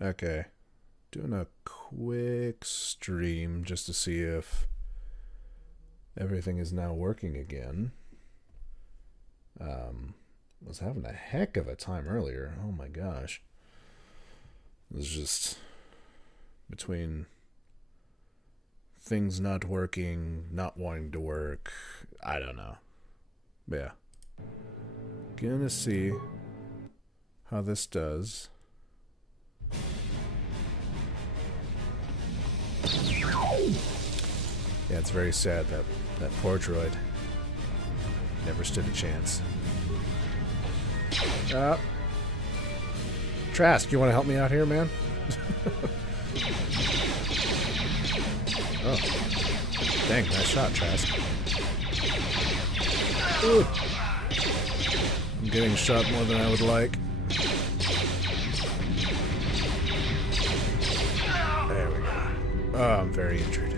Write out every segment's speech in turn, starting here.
Okay. Doing a quick stream just to see if everything is now working again. Was having a heck of a time earlier. Oh my gosh. It was just between things not working, not wanting to work. I don't know. But yeah. Gonna see how this does. Yeah, it's very sad that poor droid never stood a chance. Trask, you want to help me out here, man? Oh. Dang, nice shot, Trask. Ooh. I'm getting shot more than I would like. There we go. Oh, I'm very injured.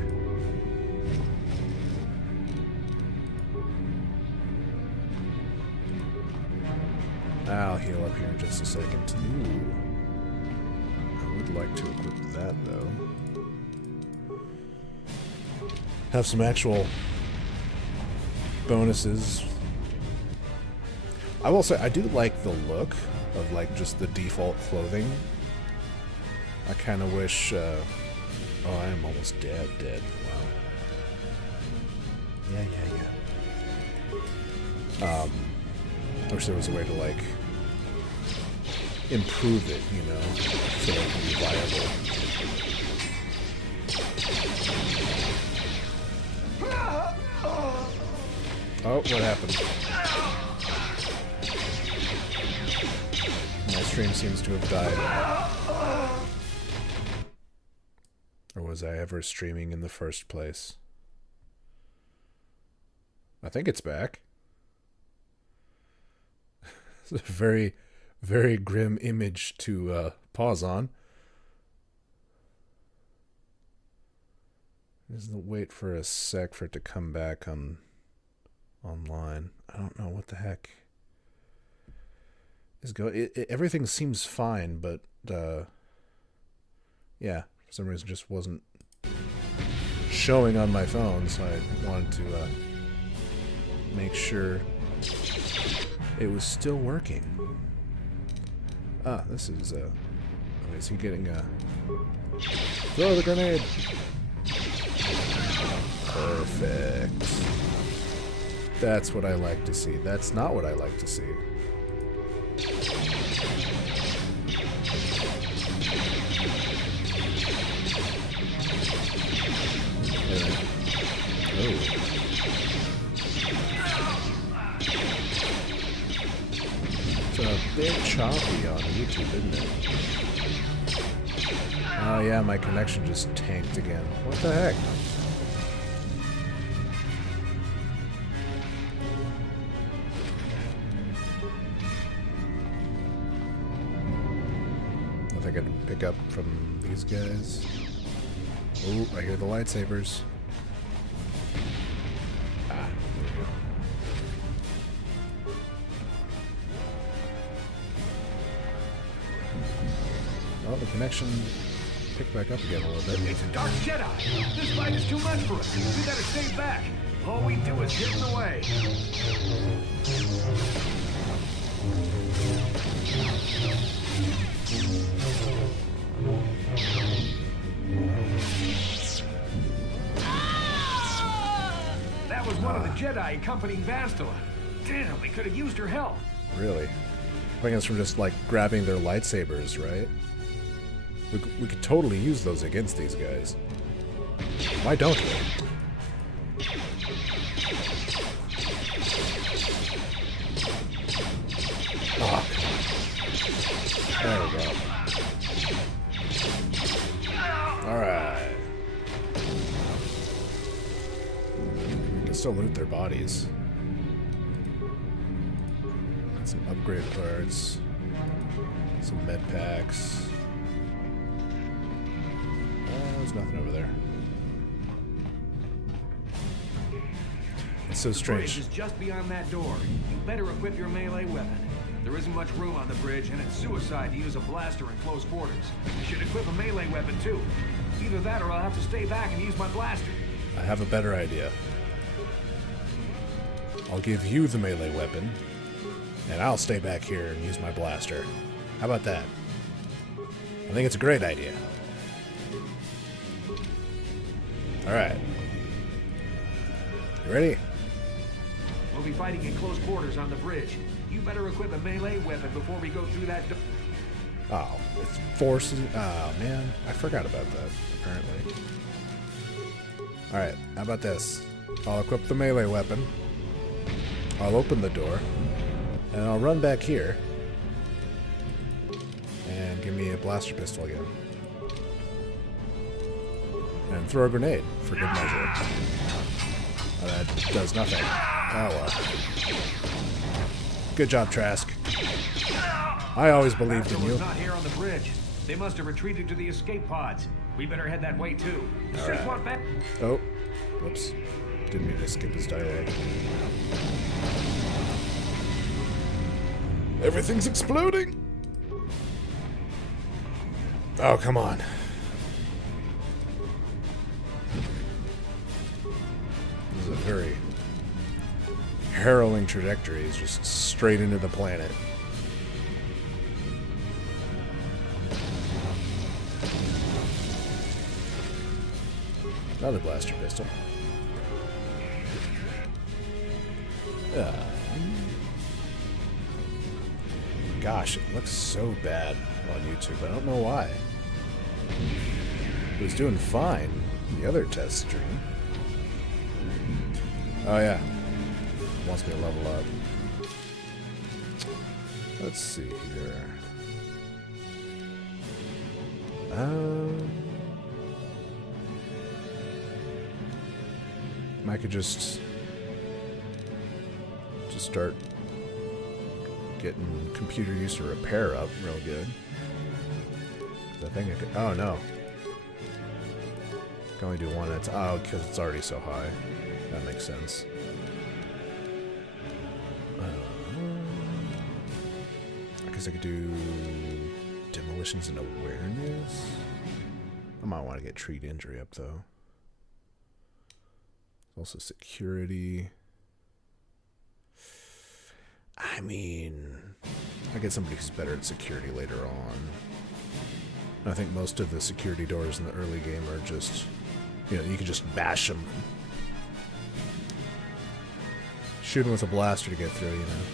I'll heal up here in just a second. Ooh. I would like to equip that, though. Have some actual bonuses. I will say, I do like the look of, like, just the default clothing. I kind of wish, oh, I am almost dead. Wow. Yeah. I wish there was a way to, like, improve it, you know, so that it can be viable. Oh, what happened? My stream seems to have died. Or was I ever streaming in the first place? I think it's back. It's a very, very grim image to pause on. Just wait for a sec for it to come back online. I don't know what the heck is going. Everything seems fine, but yeah, for some reason, just wasn't showing on my phone. So I wanted to make sure it was still working. Ah, this is oh, is he getting throw the grenade? Perfect. That's what I like to see. That's not what I like to see. Oh. It's a bit choppy on YouTube, isn't it? Oh yeah, my connection just tanked again. What the heck? I think I'd pick up from these guys. Oh, I hear the lightsabers. Ah, there we go. Oh, the connection picked back up again a little bit. It's a Dark Jedi. This fight is too much for us. We gotta stay back. All we do is get in the way. That was one of the Jedi accompanying Bastila. Damn, we could have used her help. Really? I think it's from just, like, grabbing their lightsabers, right? We could totally use those against these guys. Why don't we? Oh. There we go. Alright. We can still loot their bodies. Got some upgrade parts. Some med packs. There's nothing over there. It's so Bridge strange. is just beyond that door. You better equip your melee weapon. There isn't much room on the bridge, and it's suicide to use a blaster in close quarters. I should equip a melee weapon, too. Either that or I'll have to stay back and use my blaster. I have a better idea. I'll give you the melee weapon, and I'll stay back here and use my blaster. How about that? I think it's a great idea. Alright. You ready? We'll be fighting in close quarters on the bridge. You better equip a melee weapon before we go through that door. Oh, it's forces. Oh, man. I forgot about that, apparently. Alright, how about this? I'll equip the melee weapon. I'll open the door. And I'll run back here. And give me a blaster pistol again. And throw a grenade, for good measure. Oh, that does nothing. Oh, well. Good job, Trask. I always believed in you. Not here on the bridge. They must have retreated to the escape pods. We better head that way too. Right. Oh, whoops. Didn't mean to skip his dialogue. Everything's exploding! Oh, come on. This is a very harrowing trajectory. It's just straight into the planet. Another blaster pistol. Gosh, it looks so bad on YouTube. I don't know why. It was doing fine in the other test stream. Oh yeah. Wants me to level up. Let's see here. I could just start getting computer use to repair up real good. I think I could. Oh no. Can only do one at a time. Oh, because it's already so high. That makes sense. I guess I could do demolitions and awareness. I might want to get treat injury up though. Also security. I mean, I get somebody who's better at security later on. I think most of the security doors in the early game are just, you know, you can just bash them. Shoot them with a blaster to get through, you know.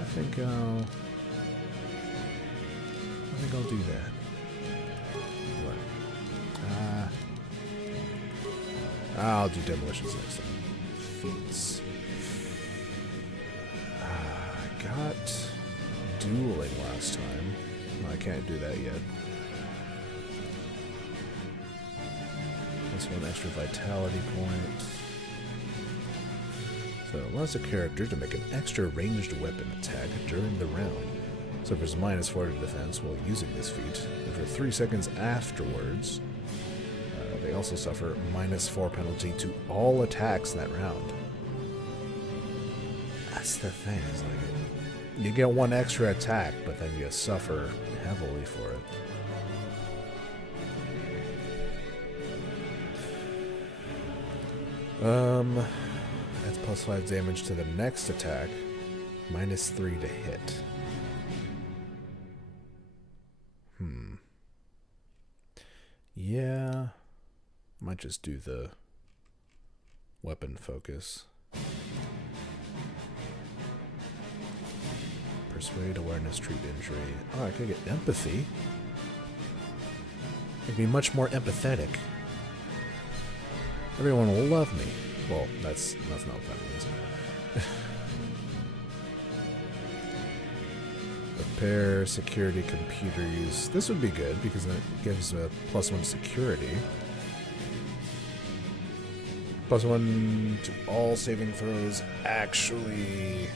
I think I'll do that. What? I'll do demolitions next time. Feats. I got dueling last time. I can't do that yet. This one extra vitality point. So it allows the character to make an extra ranged weapon attack during the round. Suffers -4 to defense while using this feat, and for 3 seconds afterwards, they also suffer -4 penalty to all attacks that round. That's the thing, is like you get 1 extra attack, but then you suffer heavily for it. That's +5 damage to the next attack, -3 to hit. Yeah, might just do the weapon focus. Persuade, awareness, treat injury. Oh, I could get empathy. I'd be much more empathetic. Everyone will love me. Well, that's not what that means. Repair, security, computer use. This would be good because it gives a +1 security. +1 to all saving throws. Actually,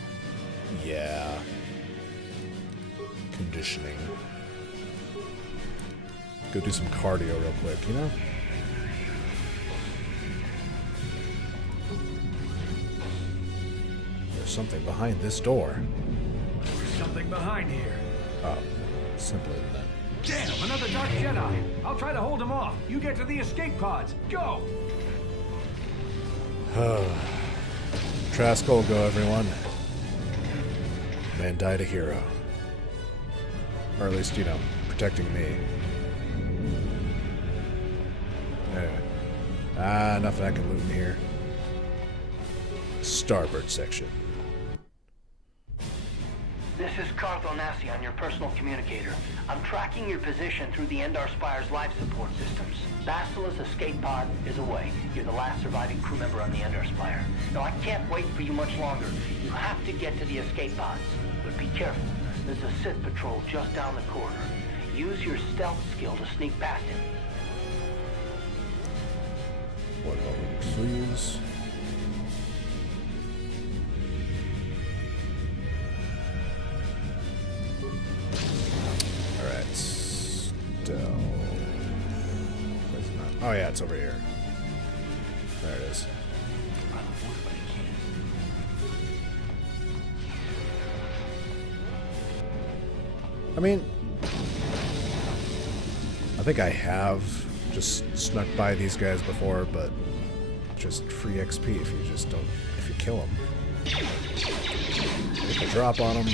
yeah. Conditioning. Go do some cardio real quick, you know? something behind this door. There's something behind here. Oh, simpler than that. Damn, another Dark Jedi. I'll try to hold him off. You get to the escape pods. Go! Trask will go, everyone. Man died a hero. Or at least, you know, protecting me. Anyway. Nothing I can loot in here. Starboard section. This is Carth Onasi on your personal communicator. I'm tracking your position through the Endar Spire's life support systems. Basila's escape pod is away. You're the last surviving crew member on the Endar Spire. Now, I can't wait for you much longer. You have to get to the escape pods. But be careful. There's a Sith patrol just down the corridor. Use your stealth skill to sneak past him. 1 moment, please. Alright. Stealth. Where's it not? Oh yeah, it's over here. There it is. I mean, I think I have just snuck by these guys before, but just free XP if you just don't, if you kill them. Get the drop on them.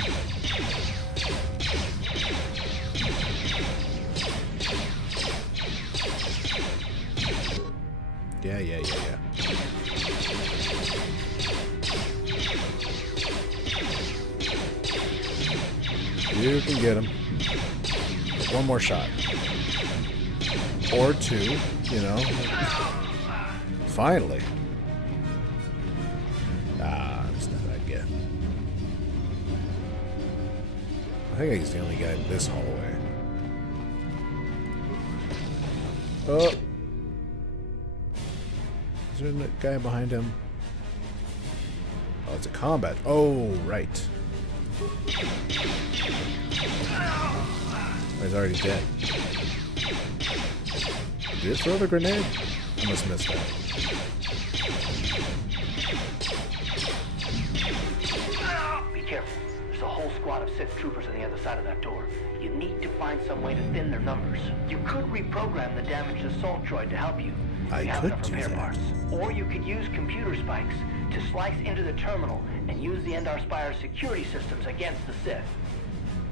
Yeah. You can get him. One more shot. Or two, you know. Finally. It's not that good. I think he's the only guy in this hallway. Oh. Is there a guy behind him? Oh, it's a combat. Oh, right. He's already dead. Did it throw the grenade? I must have missed that. Be careful. There's a whole squad of Sith troopers on the other side of that door. You need to find some way to thin their numbers. You could reprogram the damaged assault droid to help you. I have could enough do repair that. parts. Or you could use computer spikes to slice into the terminal and use the Endar Spire's security systems against the Sith.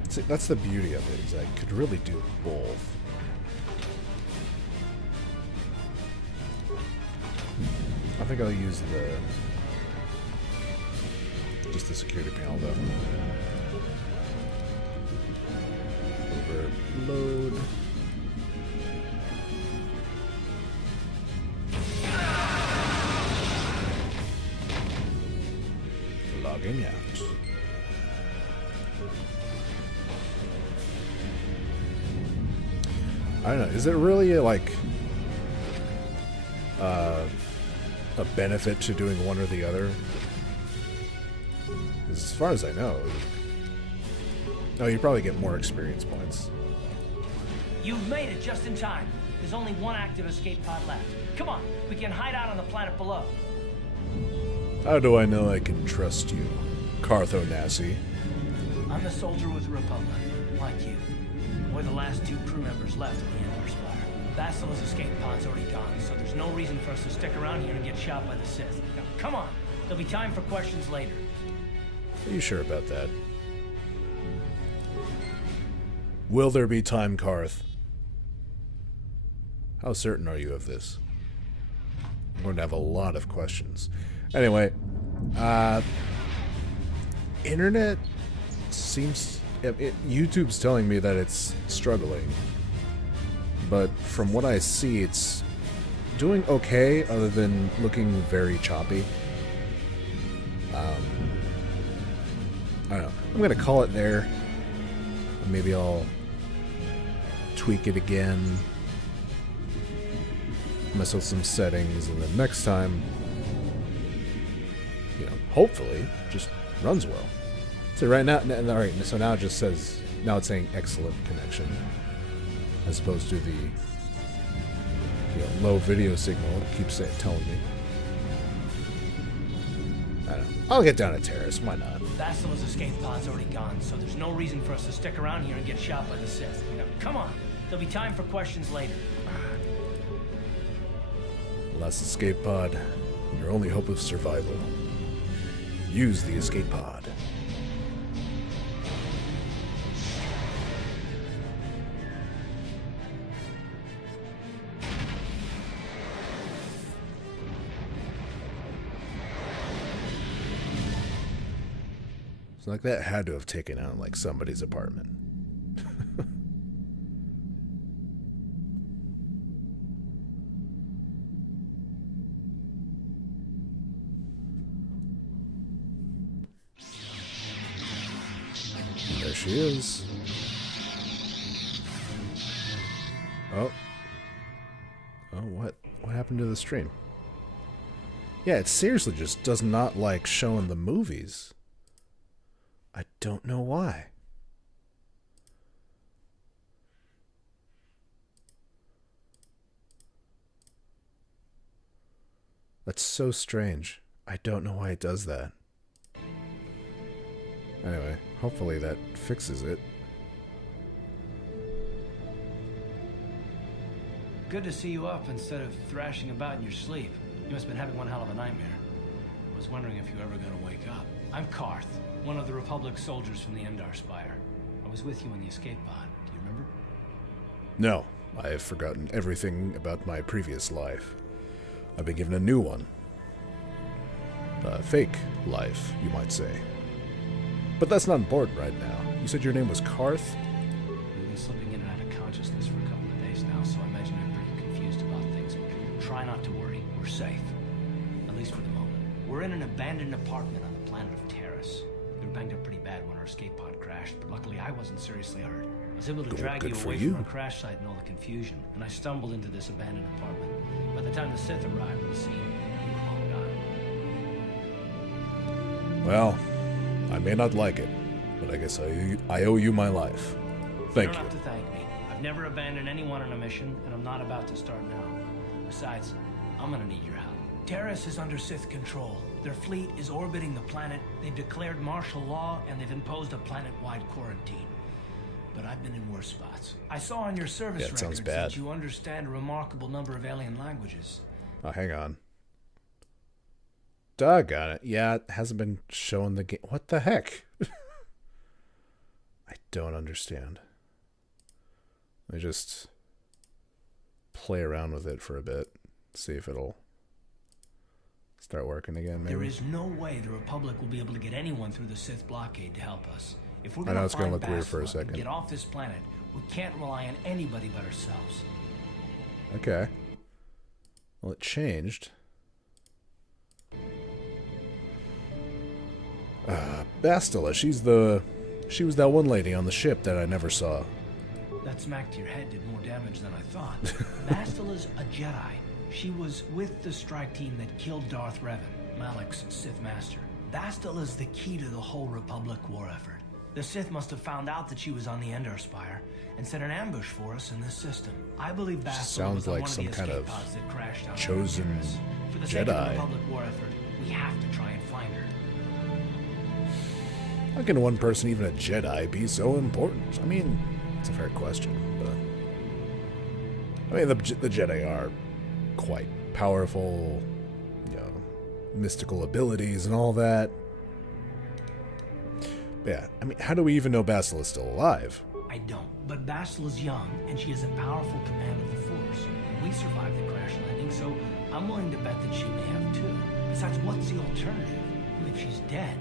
See, that's the beauty of it, is I could really do both. I think I'll use just the security panel though. Overload. Logging out. I don't know. Is it really like a benefit to doing one or the other? 'Cause as far as I know, you probably get more experience points. You've made it just in time. There's only one active escape pod left. Come on, we can hide out on the planet below. How do I know I can trust you, Carth Onasi? I'm the soldier with the Republic, like you. We're the last two crew members left in the Endar Spire. Basila's escape pod's already gone, so there's no reason for us to stick around here and get shot by the Sith. Now, come on. There'll be time for questions later. Are you sure about that? Will there be time, Carth? How certain are you of this? I'm going to have a lot of questions. Anyway, internet seems... YouTube's telling me that it's struggling. But from what I see, it's doing okay, other than looking very choppy. I don't know. I'm going to call it there. Maybe I'll tweak it again, mess with some settings, and then next time, hopefully, just runs well. So right now, alright, so now it just says, now it's saying excellent connection, as opposed to the low video signal it keeps telling me. I don't know. I'll get down to Terrace. Why not? Basila's escape pod's already gone, so there's no reason for us to stick around here and get shot by the Sith. Now, come on. There'll be time for questions later. Last escape pod. Your only hope of survival. Use the escape pod. It's like that had to have taken out like somebody's apartment. There she is. Oh. Oh, what? What happened to the stream? Yeah, it seriously just does not like showing the movies. I don't know why. That's so strange. I don't know why it does that. Anyway, hopefully that fixes it. Good to see you up instead of thrashing about in your sleep. You must have been having one hell of a nightmare. I was wondering if you were ever going to wake up. I'm Karth, one of the Republic soldiers from the Endar Spire. I was with you in the escape pod. Do you remember? No, I have forgotten everything about my previous life. I've been given a new one. A fake life, you might say. But that's not important right now. You said your name was Karth? You've been slipping in and out of consciousness for a couple of days now, so I imagine you're pretty confused about things. Try not to worry. We're safe. At least for the moment. We're in an abandoned apartment on the planet of Terrace. We were banged up pretty bad when our escape pod crashed, but luckily I wasn't seriously hurt. I was able to drag you away from our crash site and all the confusion, and I stumbled into this abandoned apartment. By the time the Sith arrived on the scene, you were long gone. Well, I may not like it, but I guess I owe you my life. Thank You don't you. have to thank me. I've never abandoned anyone on a mission, and I'm not about to start now. Besides, I'm gonna need your help. Terrace is under Sith control. Their fleet is orbiting the planet. They've declared martial law, and they've imposed a planet-wide quarantine. But I've been in worse spots. I saw on your service Yeah, it sounds records bad. that you understand a remarkable number of alien languages. Oh, hang on. Doggone it. Yeah, it hasn't been showing the game. What the heck? I don't understand. Let me just play around with it for a bit. See if it'll start working again, maybe. There is no way the Republic will be able to get anyone through the Sith blockade to help us. If we're I know gonna it's gonna find look weird for a Bastila and second. get off this planet, we can't rely on anybody but ourselves. Okay. Well, it changed. Bastila, she was that one lady on the ship that I never saw. That smack to your head did more damage than I thought. Bastila's a Jedi. She was with the strike team that killed Darth Revan, Malak's Sith master. Bastila's the key to the whole Republic war effort. The Sith must have found out that she was on the Endar Spire and set an ambush for us in this system. I believe Bastila Sounds was on like one some of the kind escape of pods that crashed on chosen Terrace. For the sake of the Jedi. Republic war effort, we have to try and find her. How can one person, even a Jedi, be so important? I mean, it's a fair question, but... I mean, the Jedi are quite powerful, you know, mystical abilities and all that. But yeah, I mean, how do we even know Bastila's still alive? I don't, but Bastila's young, and she has a powerful command of the Force. We survived the crash landing, so I'm willing to bet that she may have too. Besides, what's the alternative? If she's dead,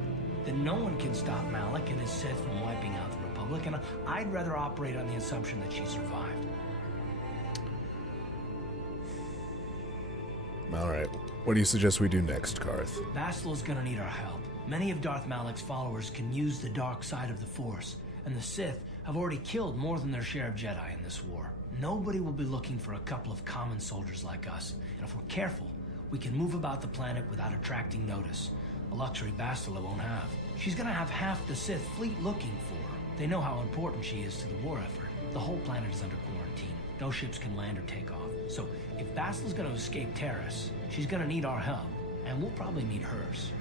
then no one can stop Malak and his Sith from wiping out the Republic, and I'd rather operate on the assumption that she survived. Alright, what do you suggest we do next, Karth? Bastila's gonna need our help. Many of Darth Malak's followers can use the dark side of the Force, and the Sith have already killed more than their share of Jedi in this war. Nobody will be looking for a couple of common soldiers like us, and if we're careful, we can move about the planet without attracting notice. A luxury Bastila won't have. She's gonna have half the Sith fleet looking for her. They know how important she is to the war effort. The whole planet is under quarantine. No ships can land or take off. So, if Bastila's gonna escape Terrace, she's gonna need our help, and we'll probably need hers.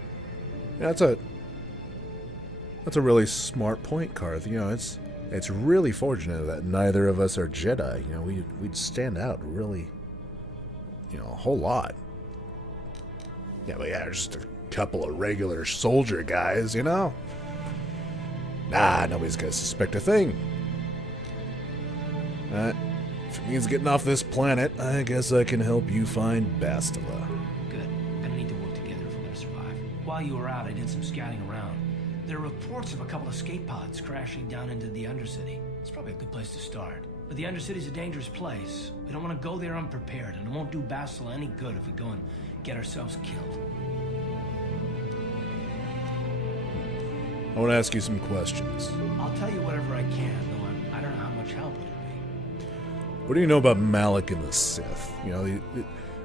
Yeah, that's a really smart point, Karth. You know, it's really fortunate that neither of us are Jedi. You know, we'd stand out really, you know, a whole lot. Yeah, but yeah, just a couple of regular soldier guys, you know? Nah, nobody's gonna suspect a thing. If it means getting off this planet, I guess I can help you find Bastila. Good. Gonna need to work together if we're gonna survive. While you were out, I did some scouting around. There are reports of a couple of escape pods crashing down into the Undercity. It's probably a good place to start. But the Undercity's a dangerous place. We don't want to go there unprepared, and it won't do Bastila any good if we go and get ourselves killed. I want to ask you some questions. I'll tell you whatever I can, though I don't know how much help it'll be. What do you know about Malak and the Sith? You know,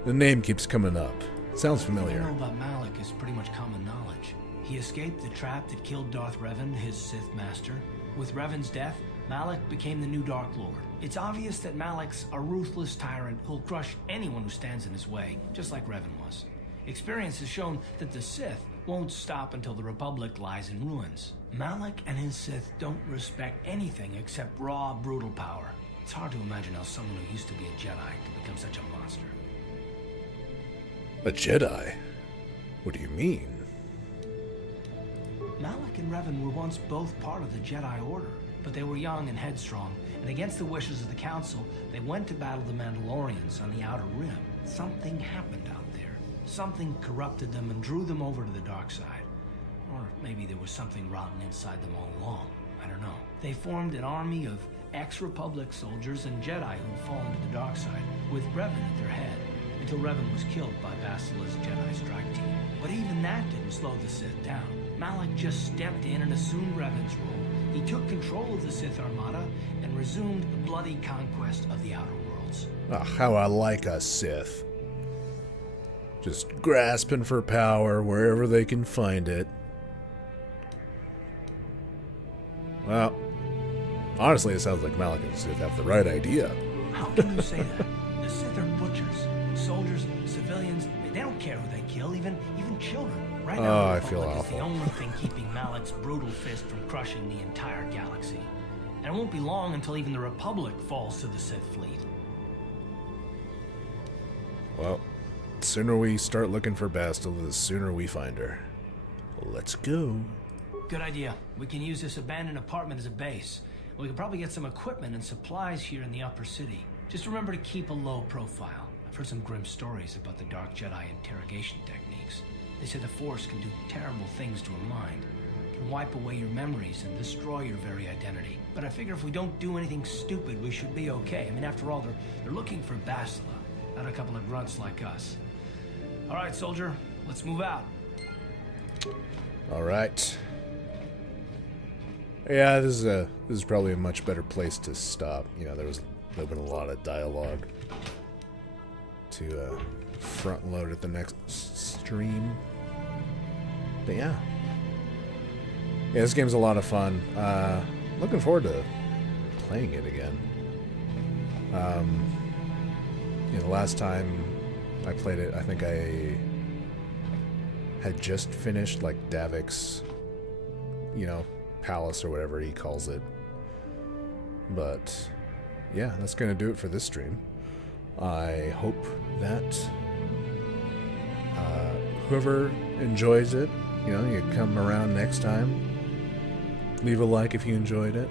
the name keeps coming up. Sounds What I familiar. know about Malak is pretty much common knowledge. He escaped the trap that killed Darth Revan, his Sith master. With Revan's death, Malak became the new Dark Lord. It's obvious that Malak's a ruthless tyrant who'll crush anyone who stands in his way, just like Revan was. Experience has shown that the Sith won't stop until the Republic lies in ruins. Malak and his Sith don't respect anything except raw, brutal power. It's hard to imagine how someone who used to be a Jedi could become such a monster. A Jedi? What do you mean? Malak and Revan were once both part of the Jedi Order, but they were young and headstrong, and against the wishes of the Council, they went to battle the Mandalorians on the Outer Rim. Something happened out there. Something corrupted them and drew them over to the dark side. Or maybe there was something rotten inside them all along. I don't know. They formed an army of ex-Republic soldiers and Jedi who had fallen to the dark side, with Revan at their head, until Revan was killed by Bastila's Jedi strike team. But even that didn't slow the Sith down. Malak just stepped in and assumed Revan's role. He took control of the Sith Armada and resumed the bloody conquest of the Outer Worlds. Oh, how I like a Sith. Just grasping for power wherever they can find it. Well, honestly, it sounds like Malak and Sith have the right idea. How can you say that? The Sith are butchers. Soldiers, civilians, they don't care who they kill, even children. Right now, Oh, the I feel Republic is awful. the only thing keeping Malak's brutal fist from crushing the entire galaxy. And it won't be long until even the Republic falls to the Sith fleet. Well, the sooner we start looking for Bastila, the sooner we find her. Let's go. Good idea. We can use this abandoned apartment as a base. We can probably get some equipment and supplies here in the upper city. Just remember to keep a low profile. I've heard some grim stories about the Dark Jedi interrogation techniques. They say the Force can do terrible things to a mind. It can wipe away your memories and destroy your very identity. But I figure if we don't do anything stupid, we should be okay. I mean, after all, they're looking for Bastila, not a couple of grunts like us. All right, soldier, let's move out. All right. Yeah, this is probably a much better place to stop. You know, there's been a lot of dialogue to front load at the next stream. But yeah, this game's a lot of fun. Looking forward to playing it again. You know, the last time I played it, I think I had just finished like Davik's, you know, palace or whatever he calls it. But yeah, that's gonna do it for this stream. I hope that whoever enjoys it, you know, you come around next time. Leave a like if you enjoyed it.